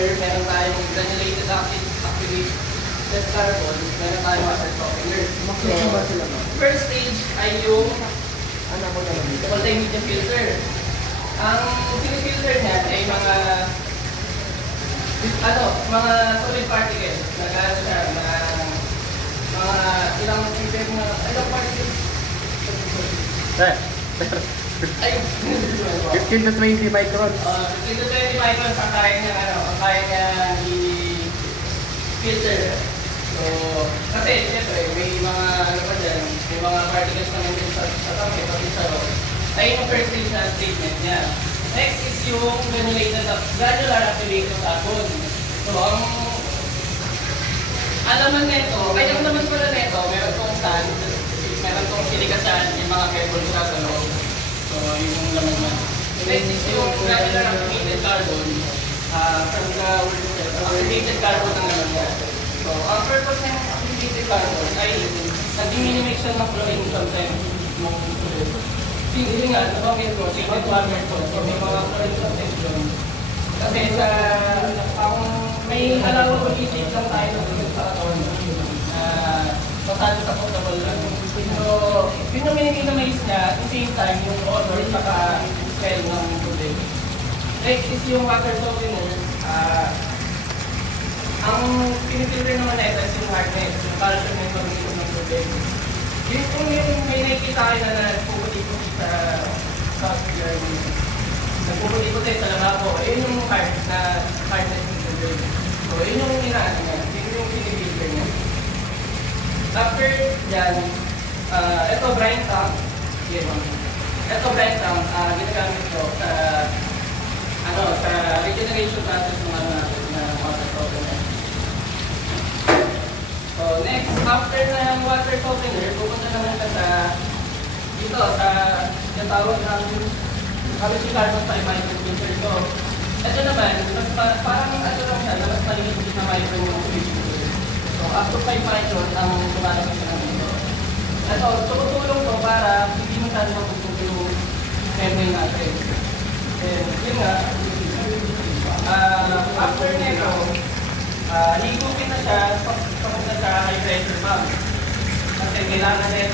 softener, meron tayong granulated activated carbon, meron tayong water softener. So, first stage ay yung multimedia filter. Ang filter niya ay mga solid particles. Nag-ano siya, mga ilang particles. Ay, 15 to 20 microns. 15 to 20 microns ang kaya niya i-filter. So, kasi siyempre, may mga may mga particles naman din sa tabi, pati sa loob. Ay yung first stage na treatment niya. Next is yung granular activated carbon. So, ang laman nito, meron tong sand, meron tong silica sand, yung mga pebbles sa loob. So, yun yung laman niya. Next is yung granular activated carbon. From the activated carbon ang laman niya. So, ang purpose ng activated carbon ay nag-minimate siya ng chlorine content ng fluid. Hindi nga, nabanggit ko, single climate po. So, may mga chlorine content yun. Kasi may allowable isip lang tayo sa katawan na masalo sa potable lang. So, yun yung minimize niya, at the same time, yung odor at smell ng tubig. Next is yung water softener. Ang pinipilter naman na ito is yung hardness, yung calcium na yung pag-inom ng tubig. Yun kung yung may nakikita kayo na nagpuputi-puti sa hospital, nagpuputi-puti sa lababo, yun yung hardness ng tubig. So, yun yung inaano niya, yun yung pinipilter niya. After yan, ito brine tank, ito brine tank, ginagamit ko sa regeneration process ng water softener. So next, after ng water softener, pupunta naman siya sa tawag ng calcium carbon sa microfilter. So, ito naman, parang lang siya, mas maliit na microfilter. So, up to 5 micron ang tumalabas siya ng ito. Ito, tutulong to para hindi masyado mapupunta yung membrane natin. And yun nga, after nito, higupin na siya papunta sa high pressure pump. Kasi kailangan may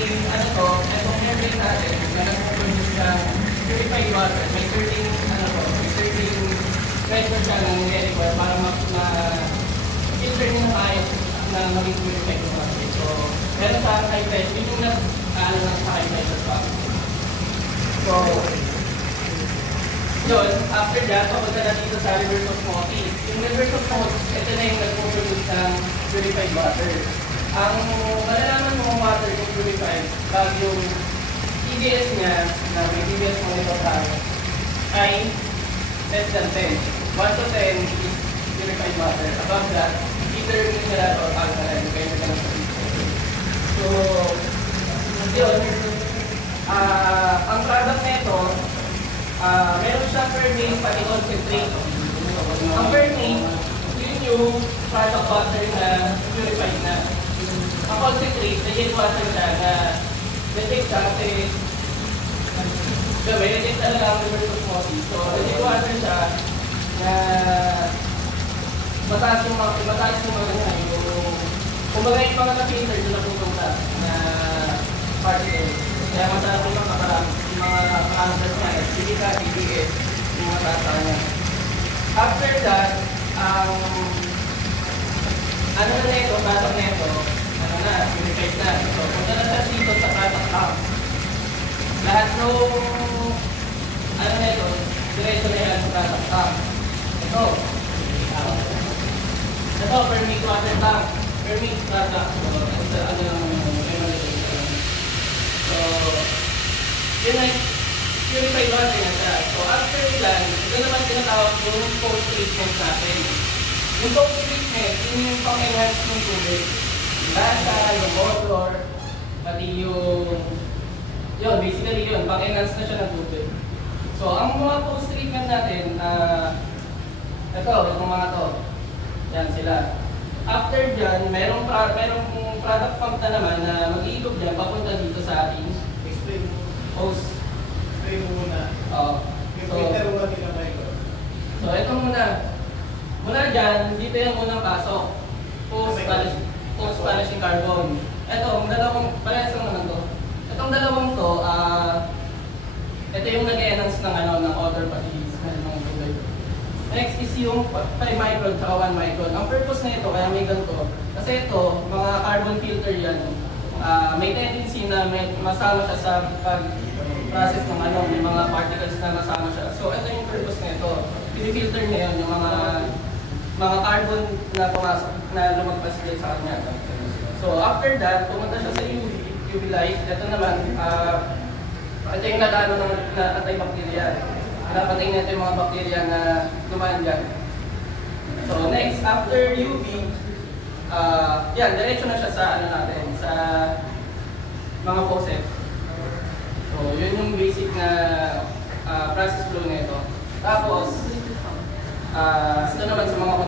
itong membrane natin, meron po produce ng purified water. May certain pressure siya na nire-require para ma-filter niyo ng ayos na maging purified water. So, meron sa high pressure, yun yung sa high pressure pump. So, yun, after that, papunta na dito sa reverse osmosis. Yung reverse osmosis, ito na yung nag-produce ng purified water. Ang malalaman mo ng water yung purified, pag yung TBS niya, na may TBS monitor tayo, ay less than 10. 1 to 10 is purified water. Above that, either mineral or alkaline, kaya na lang sa dito. So, yun, ang product nito, meron siyang permane pati concentrate. Ang permane, yun yung product water na purified na. Ang concentrate, legit water siya na detect siya kasi detect talaga ang reverse osmosis. So, legit water siya na mataas yung mga kumbaga yung mga na-filter doon na pupunta na particles. Kaya masarap yung mga answers niya, silica, TBS, yung mga tasa niya. After that, product na ito, purified na. So, punta na siya dito sa product tank. Lahat nung, diretso na yan sa product tank. Ito, permit water tank. Permit product. So, yun ay purified water na siya. So, after ilan, ito naman tinatawag yung post-treatment natin. Yung post-treatment, yun yung pang-enhance ng tubig. Lasa, yung motor, pati yun, basically yun, pang-enhance na siya ng tubig. So, ang mga post-treatment natin, itong mga to, yan sila. After dyan, merong product pump na naman na mag-iigop dyan, papunta dito sa ating post. Explain mo muna. So, ito muna. yan, dito yung unang pasok. Post-polishing carbon. Ito, ang dalawang, parehas lang naman to. Itong dalawang to, ito yung nag-enhance ng, ng odor pati smell ng tubig. Next is yung 5 micron at 1 micron. Ang purpose na ito, kaya may ganito, kasi ito, mga carbon filter yan, may tendency na masama siya sa pag-process ng may mga particles na masama siya. So ito yung purpose na ito. Pinifilter niya yun, yung mga carbon na pumasok, na lumagpas din sa kanya. So after that, pumunta siya sa UV light. Ito naman, ito yung nagano na antibacterial. Napatay na ito yung mga bacteria na dumaan dyan. So next, after UV, yan, diretso na siya sa natin, sa mga faucet. So yun yung basic na process flow nito. Tapos, ito naman sa mga